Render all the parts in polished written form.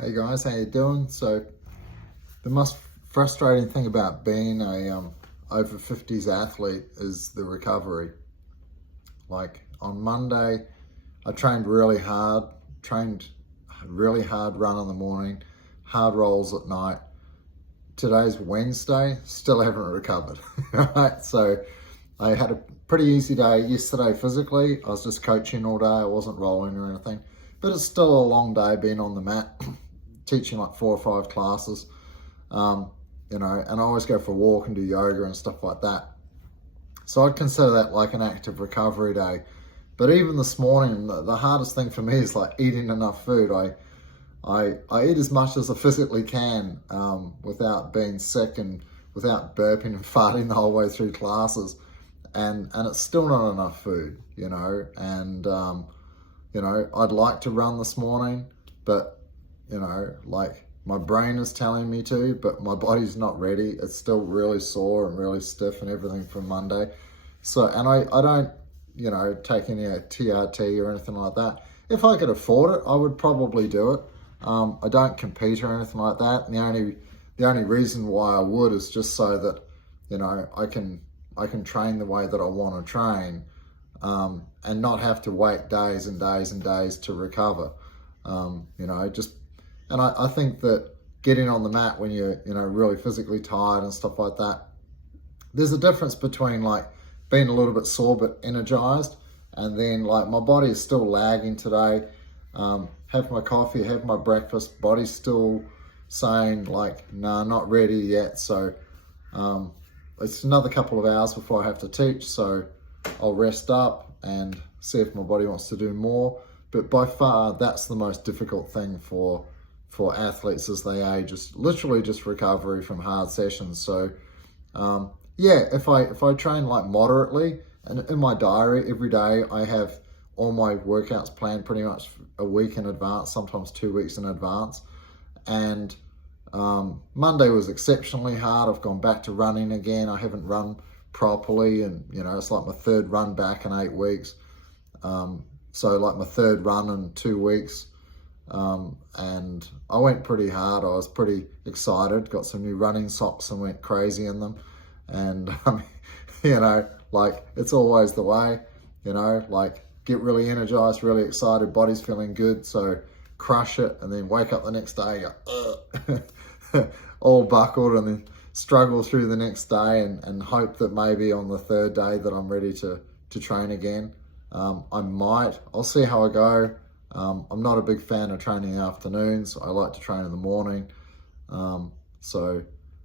Hey guys, how you doing? So the most frustrating thing about being a over 50s athlete is the recovery. Like on Monday, I trained really hard run in the morning, hard rolls at night. Today's Wednesday, still haven't recovered. Right? So I had a pretty easy day yesterday physically. I was just coaching all day. I wasn't rolling or anything, but it's still a long day being on the mat, teaching like 4 or 5 classes. And I always go for a walk and do yoga and stuff like that. So I'd consider that like an active recovery day. But even this morning, the hardest thing for me is like eating enough food. I eat as much as I physically can without being sick and without burping and farting the whole way through classes. And it's still not enough food, and I'd like to run this morning, but like my brain is telling me to, but my body's not ready. It's still really sore and really stiff and everything from Monday. So, and I don't, take any TRT or anything like that. If I could afford it, I would probably do it. I don't compete or anything like that. And the only reason why I would is just so that, I can train the way that I want to train, and not have to wait days and days and days to recover. And I think that getting on the mat when you're, really physically tired and stuff like that, there's a difference between like being a little bit sore but energized, and then like my body is still lagging today. Have my coffee, have my breakfast, body's still saying like, nah, not ready yet. So it's another couple of hours before I have to teach. So I'll rest up and see if my body wants to do more. But by far, that's the most difficult thing for athletes as they age, is literally just recovery from hard sessions. So if I train like moderately, and in my diary every day I have all my workouts planned pretty much a week in advance, sometimes 2 weeks in advance. And Monday was exceptionally hard. I've gone back to running again. I haven't run properly, and it's like my third run back in 8 weeks. So like my third run in 2 weeks. And I went pretty hard. I was pretty excited, got some new running socks and went crazy in them. And, like it's always the way, like get really energized, really excited, body's feeling good. So crush it and then wake up the next day, all buckled, and then struggle through the next day and hope that maybe on the third day that I'm ready to train again. I'll see how I go. I'm not a big fan of training in the afternoons. I like to train in the morning. So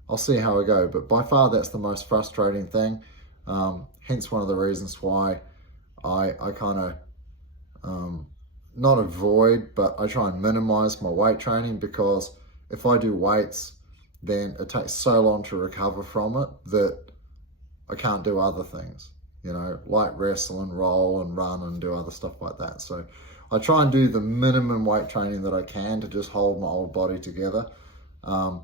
I'll see how I go. But by far, that's the most frustrating thing. Hence one of the reasons why I kind of, not avoid, but I try and minimize my weight training, because if I do weights, then it takes so long to recover from it that I can't do other things, like wrestle and roll and run and do other stuff like that. So I try and do the minimum weight training that I can to just hold my old body together. And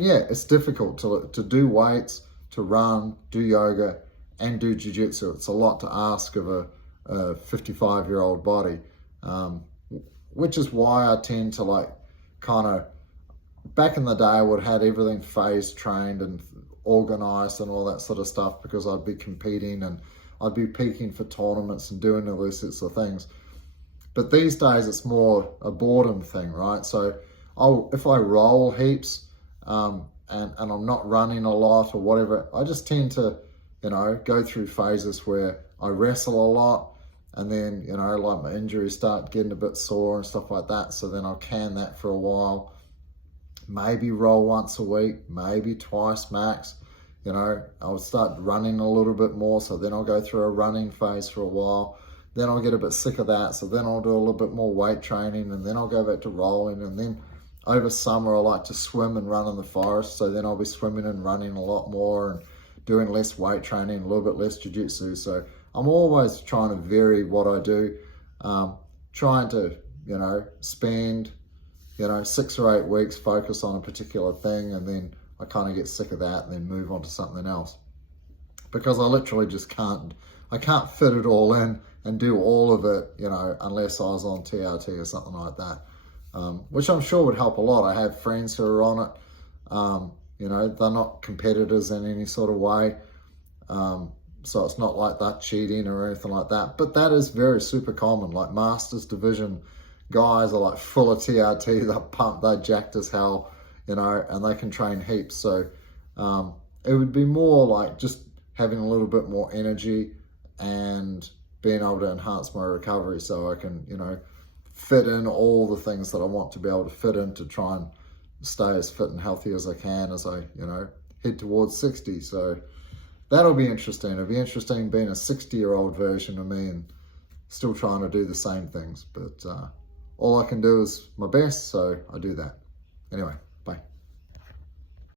yeah, it's difficult to do weights, to run, do yoga, and do jiu-jitsu. It's a lot to ask of a 55-year-old body, which is why I tend to like kind of, back in the day I would have had everything phase trained and organized and all that sort of stuff, because I'd be competing and I'd be peaking for tournaments and doing all these sorts of things. But these days it's more a boredom thing, right? So if I roll heaps, and I'm not running a lot or whatever, I just tend to, go through phases where I wrestle a lot, and then, like my injuries start getting a bit sore and stuff like that. So then I'll can that for a while, maybe roll once a week, maybe twice max. I'll start running a little bit more. So then I'll go through a running phase for a while. Then I'll get a bit sick of that. So then I'll do a little bit more weight training, and then I'll go back to rolling. And then over summer, I like to swim and run in the forest. So then I'll be swimming and running a lot more and doing less weight training, a little bit less jiu-jitsu. So I'm always trying to vary what I do, trying to, spend, 6 or 8 weeks focus on a particular thing, and then I kind of get sick of that and then move on to something else. Because I literally just can't fit it all in and do all of it, unless I was on TRT or something like that. which I'm sure would help a lot. I have friends who are on it. They're not competitors in any sort of way. So it's not like that cheating or anything like that. But that is very super common. Like Masters Division guys are like full of TRT, they're pumped, they're jacked as hell, and they can train heaps. So it would be more like just having a little bit more energy and being able to enhance my recovery so I can, fit in all the things that I want to be able to fit in to try and stay as fit and healthy as I can as I, head towards 60. So that'll be interesting. It'll be interesting being a 60-year-old version of me and still trying to do the same things. But all I can do is my best, so I do that. Anyway.